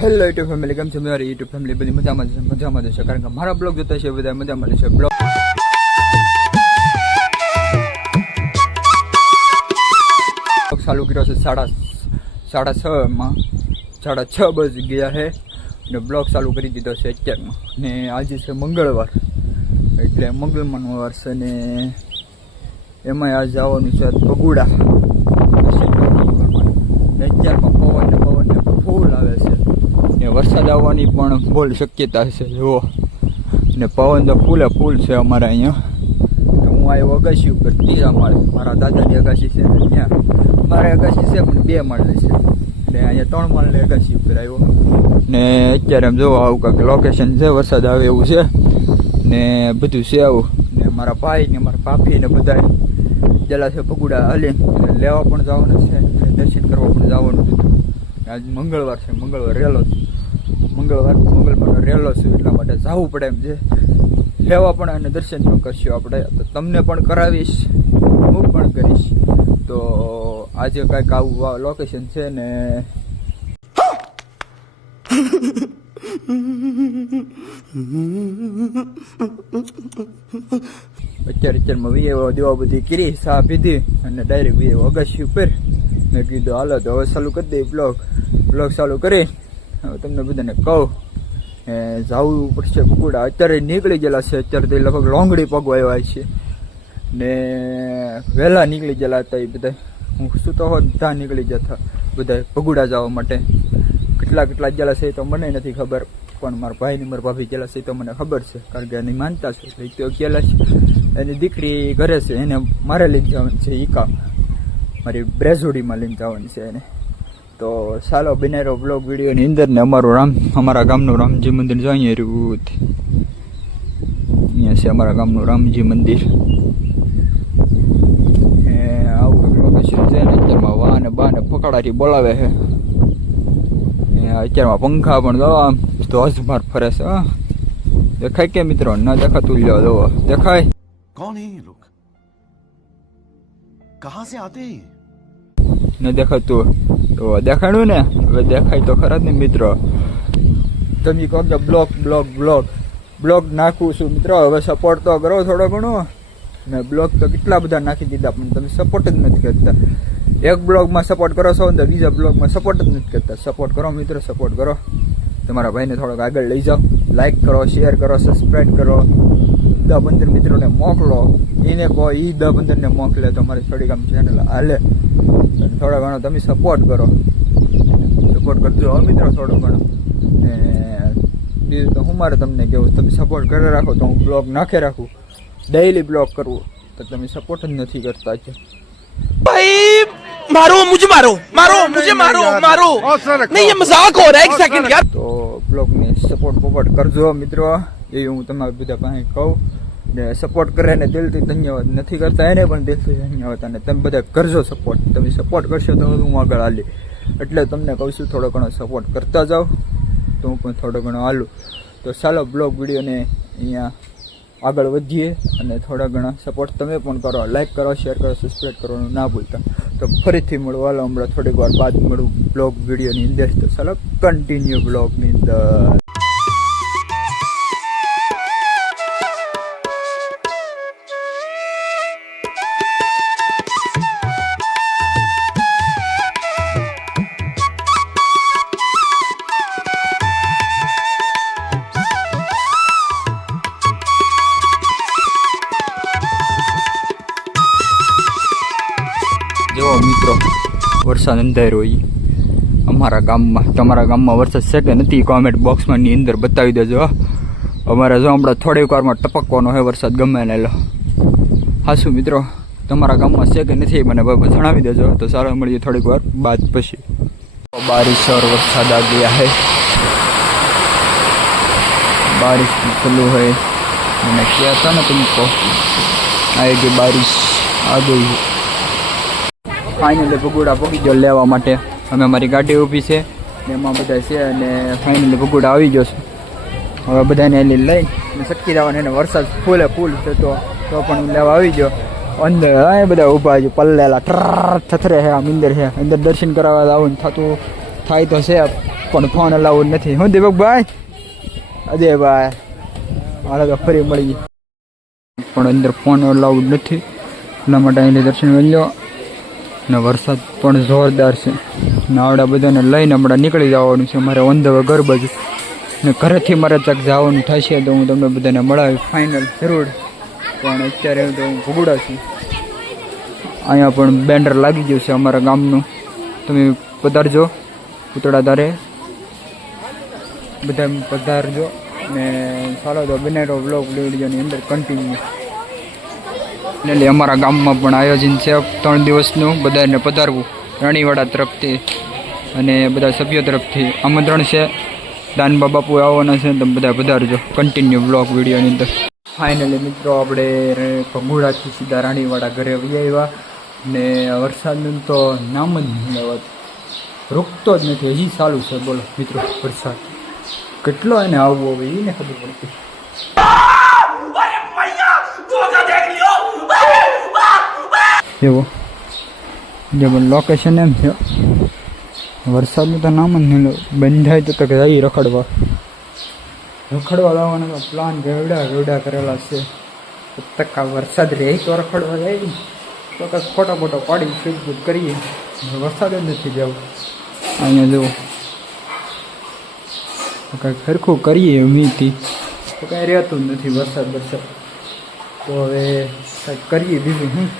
Hello YouTube family કેમ છે? મારી યુટ્યુબ ફેમિલી બધી મજામાં છે, મજામાં જશે કારણ કે મારા બ્લોગ જોતા છે બધા મજામાં છે બ્લોગ ચાલુ કર્યો છે સાડા સાડા છ માં સાડા છ બજ ગયા છે. ને બ્લોગ ચાલુ કરી દીધો છે અત્યારમાં. ને આજે છે મંગળવાર. એટલે મંગળ વાર છે ને એમાં આજે આવવાનું છે ભગુડા અત્યારમાં પવન ને પવન ને ફૂલ આવે છે. ને વરસાદ આવવાની પણ ફૂલ શક્યતા છે, જુઓ. ને પવન તો ફૂલે ફૂલ છે અમારે અહીંયા. હું આવ્યો અગાશી ઉપર ત્રીજા માળ. મારા દાદાની અગાશી છે ત્યાં. મારે અગાશી છે, પણ બે માળે છે. ને અહીંયા ત્રણ માળની અગાશી ઉપર આવ્યો. ને અત્યારે એમ જોવો, આવું કાંઈક લોકેશન છે, વરસાદ આવે એવું છે. ને બધું છે આવું. ને મારા ભાઈ ને મારા પાપી ને બધા છે પગુડા હાલી લેવા પણ જવાનું છે દર્શન કરવા પણ જવાનું હતું આજ મંગળવાર છે, મંગળવાર રહેલો છે મંગળવાર મંગળવારનો રેલો છું એટલા માટે જવું પડે એમ છે. લેવા પણ અને દર્શન પણ કરશું આપણે. તો તમને પણ કરાવીશ, હું પણ કરીશ. તો આજે કાંઈક આવું લોકેશન છે ને અત્યારે અત્યારમાં વીએ દેવા બધી કરી, સા પીધી અને ડાયરેક્ટ વીએ અગાશી ઉપર. મેં કીધું, હાલો, તો હવે ચાલુ કરી દઈએ બ્લોગ બ્લોગ ચાલુ કરી. તમને બધાને કહું જવું પડશે કુકુડા. અત્યારે નીકળી ગયેલા છે. અત્યારે લગભગ લોંગડી પગો આવ્યા છે. ને વહેલા નીકળી ગયેલા હતા એ બધા હું શું તો હોત બધા નીકળી જતા બધા પગુડા જવા માટે. કેટલા કેટલા ગયેલા છે તો મને નથી ખબર, પણ મારા ભાઈ ને મારા ભાભી ગયેલા છે તો મને ખબર છે, કારણ કે એની માનતા છે. એટલે ઈ તો ગયેલા છે. એની દીકરી ઘરે છે, એને મારે લઈને જવાની છે ઈકા. મારી બ્રેઝોડીમાં લઈને જવાની છે એને. તો ચાલો, બનારો બ્લોગ વિડીયોની અંદર ને અમારું રામ, અમારા ગામનું રામજી મંદિર જો અહીંયા રહ્યું અહીંયા છે અમારા ગામનું રામજી મંદિર. એ આવું લોકેશન છે ને, અત્યારમાં વા ને બા ને પકડાથી બોલાવે છે. અત્યારમાં પંખા પણ દવા ધોધમાર ફરે છે, હા. દેખાય કે મિત્રો? ના દેખાતું લ્યો દવા દેખાય? કોણ હે લોક કહા સે આતે હે ન દેખાતું. તો દેખાડ્યું ને? હવે દેખાય તો ખરા જ ને મિત્રો. તમે કહો કે બ્લોક બ્લોક બ્લોક. બ્લોક નાખું છું મિત્રો. હવે સપોર્ટ તો કરો થોડો ઘણો. મેં બ્લોગ તો કેટલા બધા નાખી દીધા, પણ તમે સપોર્ટ જ નથી કરતા. એક બ્લોગમાં સપોર્ટ કરો છો ને બીજા બ્લોગમાં સપોર્ટ જ નથી કરતા. સપોર્ટ કરો મિત્રો સપોર્ટ કરો. તમારા ભાઈને થોડોક આગળ લઈ જાઓ. લાઈક કરો શેર કરો સબસ્ક્રાઈબ કરો. દસ બંદર મિત્રોને મોકલો. એને કહો એ દસ બંદરને મોકલે તો થોડીક આમ ચેનલ હાલે. થોડો ઘણો તમે સપોર્ટ કરો. સપોર્ટ કરજો. હો મિત્રો થોડો ઘણો. ને બીજું તો હું મારે તમને કહેવું તમે સપોર્ટ કરી રાખો તો હું બ્લોગ નાખે રાખું. ડેઈલી બ્લોગ કરવું. તો તમે સપોર્ટ જ નથી કરતા છે ભાઈ મારો મુજે મારો. મારો મુજે મારો મારો. નહીં મજાક હો રહા એક સેકન્ડ યાર તો બ્લોગ ને સપોર્ટ બપોર્ટ કરજો મિત્રો. એ હું તમારા બધા પાસે કહું. ને સપોર્ટ કરે ને દિલથી ધન્યવાદ. નથી કરતા એને પણ દિલથી ધન્યવાદ અને તમે બધા કરજો સપોર્ટ તમે સપોર્ટ કરશો તો હું આગળ હાલી. એટલે તમને કહું છું, થોડો ઘણો સપોર્ટ કરતા જાઓ. તો હું પણ થોડો ઘણો હાલું. તો ચાલો બ્લોગ વિડીયોને અહીંયા આગળ વધીએ અને થોડા ઘણા સપોર્ટ તમે પણ કરો. લાઈક કરો શેર કરો સબસ્ક્રાઈબ કરવાનું ના ભૂલતા. તો ફરીથી મળવા હમણાં થોડીક વાર બાદ મળું બ્લોગ વિડીયોની અંદર. તો ચાલો કન્ટિન્યુ બ્લોગની અંદર. વરસાદ અંધારો હોય અમારા ગામમાં, તમારા ગામમાં વરસાદ છે કે નથી? કોમેન્ટ બોક્સમાંની અંદર બતાવી દેજો અમારે જો હમણાં થોડીક વારમાં ટપકવાનો હોય વરસાદ, ગમે ને લો. હાસુ મિત્રો? તમારા ગામમાં છે કે નથી? મને જણાવી દેજો, તો સારા મળીએ થોડીક વાર બાદ પછી. બારીશ ઓર વરસાદ આ ગયા હે બારિશ નીકળ્યું હોય. મને કહેતા હતા ને તુમકો. આ ગઈ બારિશ આ ગઈ ફાઇનલી ભગુડા પગી ગયો લેવા માટે. અમે અમારી ગાડી ઊભી છે. એમાં બધા છે અને ફાઇનલી ભગુડા આવી ગયો છે. હવે બધાને એની લઈ સટકી જવાને એને વરસાદ ફૂલે ફૂલ થતો તો પણ હું લેવા આવી ગયો. અંદર એ બધા ઊભા છે, પલ્લેલા ટ્રર થથરે છે, આમ અંદર છે. અંદર દર્શન કરાવવા આવું થતું, થાય તો છે, પણ ફોન અલાઉડ નથી. હું દીપકભાઈ અજયભાઈ મારે તો ફરી મળી પણ અંદર ફોન અલાઉડ નથી. એટલા માટે અહીંથી દર્શન કરી ને વરસાદ પણ જોરદાર છે. ને આવડા બધાને લઈને હમણાં નીકળી જવાનું છે. મારે ઓન ધ વે ઘર બાજુ ને ઘરેથી મારે ચક જવાનું થશે તો હું તમને બધાને મળાવી ફાઇનલ જરૂર. પણ અત્યારે તો હું ભૂગુડા છું. અહીંયા પણ બેનર લાગી ગયું છે અમારા ગામનું. તમે પધારજો. પૂતળા ધારે. બધા પધારજો. ને ચાલો તો બનેરો બ્લોક લેવડીઓની અંદર કન્ટિન્યુ એટલે અમારા ગામમાં પણ આયોજન છે. ત્રણ દિવસનું બધાને પધારવું. રાણીવાડા તરફથી અને બધા સભ્યો તરફથી આમંત્રણ છે. દાનબા બાપુ આવવાના છે તમે બધા પધારજો. કન્ટિન્યુ બ્લોગ વિડીયોની અંદર. ફાઇનલી મિત્રો, આપણે ભગુડાથી સીધા રાણીવાડા ઘરે આવી આવ્યા. ને વરસાદનું તો નામ જ નહીં લેવાતું. રૂકતો જ નથી. હજી ચાલુ છે. બોલો મિત્રો, વરસાદ. કેટલો એને આવવો હવે એને ખબર પડતી. એવો. જે લોકેશન એમ છે. વરસાદનું તો નામ જ નહીં બંધાય બંધ તો કે જઈ રખડવા. રખડવા લાવવાનો પ્લાન રેવડા રેવડા કરેલા છે. ટકા વરસાદ રહે તો રખડવા જાય. તો કંઈક ફોટો ફોટો પાડી ફેસબુક કરીએ. વરસાદ જ નથી જવું. અહીંયા જુઓ. કાંઈક સરખું કરીએ ઉમીદથી તો કાંઈ રહેતું નથી વરસાદ વરસાદ. તો હવે કાંઈક કરીએ બીજું હું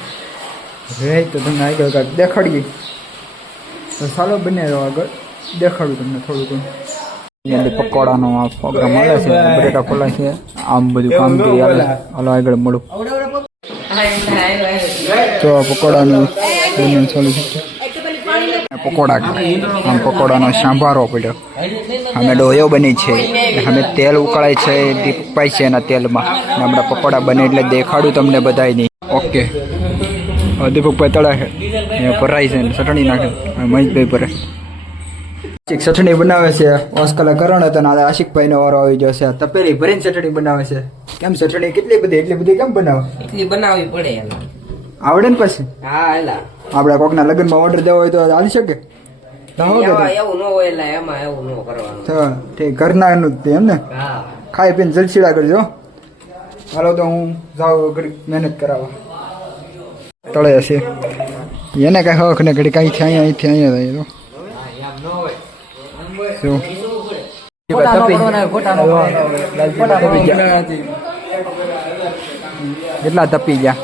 રહે તો તમને આગળ કાંઈક દેખાડીએ. તો ચાલો બને રહો આગળ. દેખાડું તમને થોડું ઘણું પકોડાનો આ પ્રોગ્રામ હાલે છે બટેટા ખોલા છે. આમ બધું કામગીરી હાલે હાલો આગળ મળું. તો આ પકોડાનું ચાલુ છે. પકોડા આમ પકોડાનો સાંભારો પડ્યો. અમે ડોયો બની છે. અમે તેલ ઉકળાય છે દીપાય છે એના તેલમાં. ને હમણાં પકોડા બને એટલે દેખાડું તમને બધાય નહીં ઓકે. દીપકભાઈ તળાખે ભરાય છે. ચટણી નાખે. મહેશભાઈ ભરે ચટણી બનાવે છે ઓસ્કલા કરણ હતો નાલે આશિકભાઈ આશિકભાઈનો વારો આવી ગયો છે. તપેલી ભરીને ચટણી બનાવે છે. કેમ ચટણી કેટલી બધી એટલી બધી કેમ બનાવે? એટલી બનાવવી પડે આવડે ને પછી? હા એલા. આપણે કોકના લગ્નમાં ઓર્ડર દેવો હોય તો આવી શકે? તો હું એવા કીધું? એવું ન હોય એલા એમાં એવું ન કરવાનું. તો ઠીક ઘરના જ એમ ને? ખાઈ પીને જલસીડા કરજો. હાલો તો હું જાઉં ઘડી મહેનત કરાવવા. તળે હશે. એને કાંઈ હક ને ઘડી કાંઈ અહીંયા અહીંથી અહીંયા થાય તો. કેટલા તપી ગયા?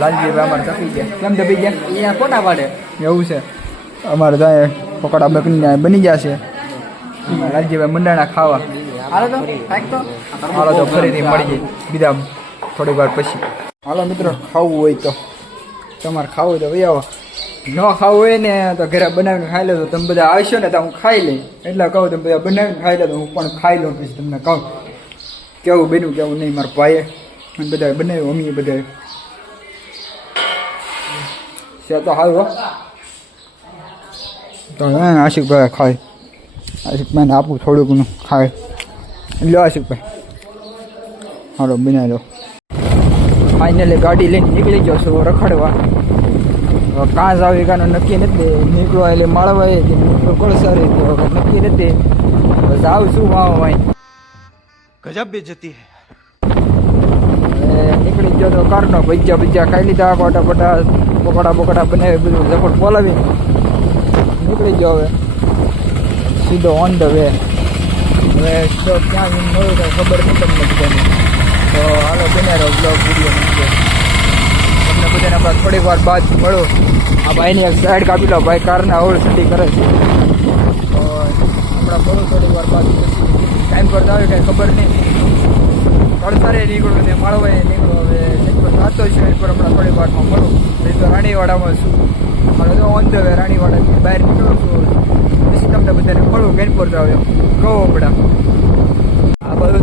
લાલજીભાઈ અમારે તપી ગયા. કેમ તપી ગયા? ફોટા પાડે. એવું છે. અમારે ત્યાં પકોડા બકરી બની ગયા છે. લાલજીભાઈ મંડાણા ખાવા. હાલો તો કાંઈક તો. હાલો તો ફરીથી મળી જાય બીજા થોડી વાર પછી. હાલો મિત્રો ખાવું હોય તો. તમારે ખાવું તો ભાઈ આવો. ન ખાવું હોય ને તો ઘરે બનાવીને ખાઈ લો તો તમે બધા આવશો ને તો હું ખાઈ લઈ એટલે કહું, તમે બધા બનાવીને ખાઈ લો તો હું પણ ખાઈ લઉં પછી તમને કહું. કેવું બન્યું, કેવું નહીં, મારા ભાઈએ. અને બધા બનાવ્યું, અમીએ બધા છે તો હો. તો હે આશિકભાઈ ખાય. આશિકભાઈને આપું થોડુંકનું ખાય. લો આશિકભાઈ. હાલો, બનાવી લો ફાઇનલી ગાડી લઈને નીકળી ગયો છું રખડવા. કાં જાવ એકાનું નક્કી નથી. નીકળો એટલે માળવા એ નીકળો કોળસારી નક્કી નથી. જાઉં છું વાવ વાઈ ગજબ બેજતી હે. નીકળી ગયો તો કારનો ભજીયા ભજીયા ખાઈ લીધા કોટા બટા પોકડા બકોડા બનાવી બધું ઝપટ બોલાવી. નીકળી ગયો હવે. સીધો ઓન ધ વે હવે ક્યાં મળ્યું ખબર નથી તમને બધાને. તો હાલો બને રહો બ્લોગ વીડિયો તમને બધાને આપણે થોડીક વાર બાદ મળો. આ ભાઈની એક સાઈડ કાપી લો ભાઈ કારના અવળ ઠંડી કરે છે. તો હમણાં મળો થોડીક વાર બાદ ટાઈમ પર આવે કાંઈ ખબર નહીં. પડતરે નીકળું ને માળવાએ નીકળું હવે નીકળો થતો છે એ પર હમણાં થોડી વારમાં મળું. નહીં તો રાણીવાડામાં છું. મારે તો ઓન ધ વે રાણીવાડાથી બહાર નીકળું છું. પછી તમને બધાને મળું ગેનપુર જાવ કહો હમણાં આ બધું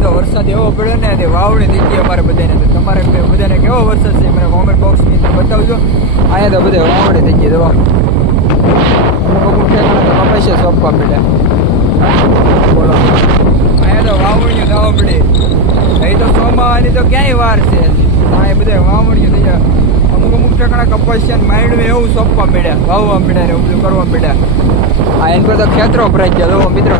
તો વરસાદ એવો પડ્યો ને તે વાવણી થઈ અમારે બધાને. તો તમારે બધાને કેવો વરસાદ છે મને કોમેન્ટ બોક્સની અંદર બતાવજો. અહીંયા તો બધે વાવણી થઈ ગઈ દવા અમુક અમુક તો છે સોંપવા પડ્યા અહીંયા તો વાવણીઓ થવા પડે. અહીં તો સોમાવાની તો ક્યાંય વાર છે. અહીંયા બધા વાવણીઓ થઈ જાય. અમુક અમુક ઠેકાણા કપાસિયા માઇન્ડ એવું સોંપવા મળ્યા વાવવા મળ્યા ને એવું બધું કરવા પડ્યા આ પર તો ખેતરો ભરાઈ ગયા મિત્રો.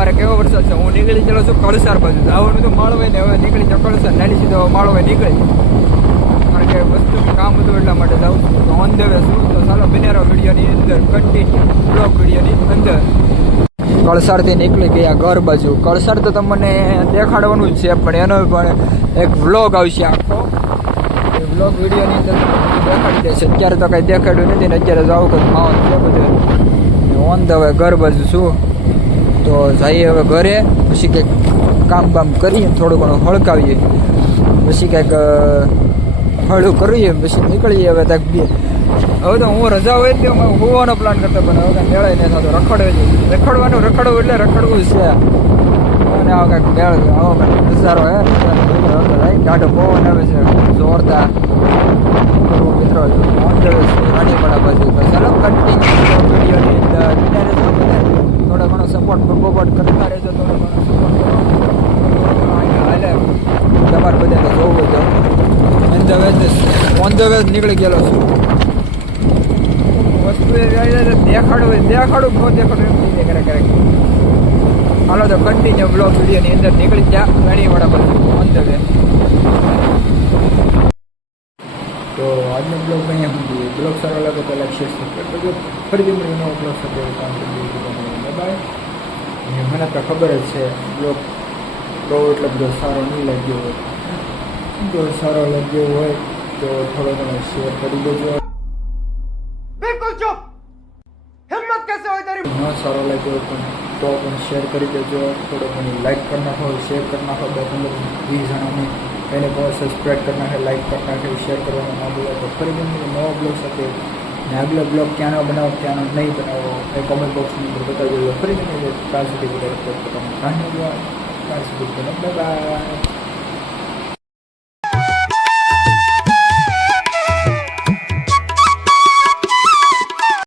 તમારે કેવો વરસાદ છે હું નીકળી ગયેલો છું કળસાર બાજુ. આવવાનું તો માળવાય ને હવે નીકળી જાઉં કળસાર. નાની સીધો માળવાય નીકળી. કારણ કે વસ્તુ કામ હતું એટલા માટે જાઉં તો ઓન ધ વે છું. તો ચાલો બિનેરો વિડીયોની અંદર કન્ટિન્યુ બ્લોક વિડીયોની અંદર. કળસારથી નીકળી ગયા ઘર બાજુ. કળસાર તો તમને દેખાડવાનું જ છે, પણ એનો પણ એક વ્લોગ આવશે આખો. એ વ્લોગ વિડીયોની અંદર દેખાડી દેશે. અત્યારે તો કાંઈ દેખાડ્યું નથી ને અત્યારે જાવ કે માવો છે બધું. ઓન ધ વે ઘર બાજુ છું. તો જઈએ હવે ઘરે, પછી કંઈક કામ બામ કરીએ થોડું ઘણું હળકાવીએ. પછી કંઈક હળું કરીએ, પછી નીકળીએ હવે તક બે. હવે તો હું રજા હોય તો હું હોવાનો પ્લાન કરતો, પણ હવે કાંઈ મેળાય નહીં થતો રખડવે રખડવાનું રખડવું એટલે રખડવું છે. અને આવો કાંઈક મેળ, આવો કાંઈક નજારો હે ટાઢો પવન આવે છે, જોરદાર. મિત્રો રાણીવાડા બાજુ. ચાલો કન્ટિન્યુ વિડીયોની અંદર બિના રહેજો બધા. થોડો ઘણો સપોર્ટ બપોર્ટ કરતા રહેજો થોડો ઘણો સપોર્ટ હાલે તમારે બધાને જોવું તો on the way on the way નીકળી ગયેલો છું. વસ્તુ એ દેખાડવું દેખાડું ન દેખાડું એમ કરે ક્યારેક હાલો તો કન્ટિન્યુ બ્લોગ વિડીયોની અંદર નીકળી ગયા ઘણી વડા પર. ઓન ધ વે તો આજનો બ્લોગ અહીંયા સુધી. બ્લોગ સારો લાગે તો લાઈક શેર સબસ્ક્રાઈબ કરજો. ફરીથી મળીને બ્લોગ સાથે. કામ કરી બાય અને મને તો ખબર જ છે બ્લોગ બહુ એટલો બધો સારો નહીં લાગ્યો હોય જો સારો લાગ્યો હોય તો થોડો તમે શેર કરી દેજો બિલકુલ ચૂપ હિંમત કેસે હોય તારી ન સારો લાગ્યો પણ તો પણ શેર કરી દેજો થોડો ઘણી લાઈક કરી નાખો શેર કરી નાખો બે પંદર વીસ જણાને એને પણ સબસ્ક્રાઈબ કરી નાખે લાઈક કરી નાખે શેર કરવાનું ના બોલે તો ફરી નવો બ્લોગ સાથે ને આગલો બ્લોગ ક્યાંનો બનાવો ક્યાંનો નહીં બનાવો એ કોમેન્ટ બોક્સની અંદર બતાવી દેજો. ફરી તમને ત્યાં સુધી ધન્યવાદ. ત્યાં સુધી બાય બાય